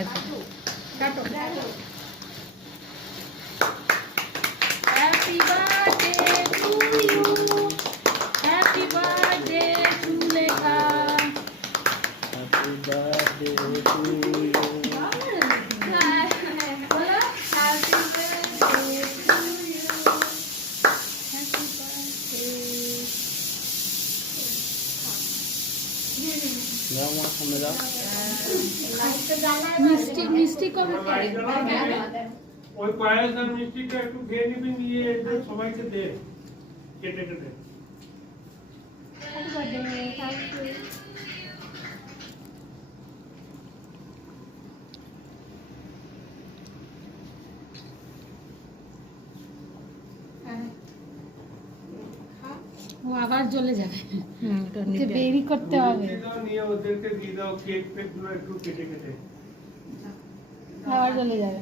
গেছে। কাটো happy birthday to you happy birthday to লেখা হ্যাপি বার্থডে টু ইউ। দাও মা, সামনে দাও। মিষ্টি মিষ্টি কবে ওই পায়েস আর মিষ্টিটা একটু খেয়ে নিবি, নিয়ে এদের সবাইকে দে কেটে কেটে। ও আবার জ্বলে যাবে, এটা ওকে নিতে দেরি করতে হবে, দিয়ে দাও, নিয়ে ওদেরকে দিয়ে দাও কেক ফেক গুলো একটু কেটে কেটে। আবার জ্বলে যাবে।